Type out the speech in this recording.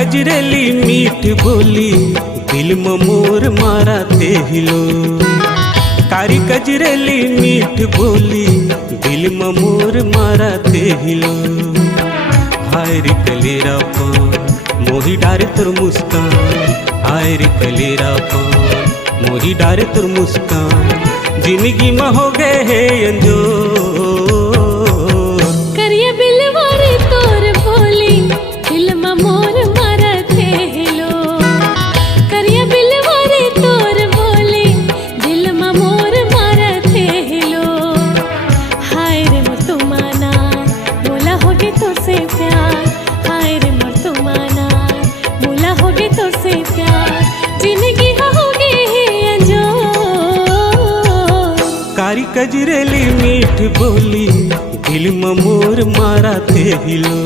गजरेली मीठ बोली दिल में मोर माराते हिलो। कारी गजरेली मीठ बोली दिल में मोर माराते हिलो। हाय रे कलेरा पान मोही डारे तोर मुस्कान, हाय रे कलेरा पान मोही डारे तोर मुस्कान, जिंदगी में हो गए है अंजोर। करिया बिलवारे तोर बोली दिल में मोर मारते हिलो। करिया बिलवारे तोर बोली दिल में मोर मारते हिलो। हाय रे मोर तुमाना मोला होगे तो से प्यार, हाय रे मोर तुमाना मोला होगे तो से प्यार, जिंदगी होगे है अंजोर। कारी गजरेली मीठ बोली दिल में मोर माराते हिलो।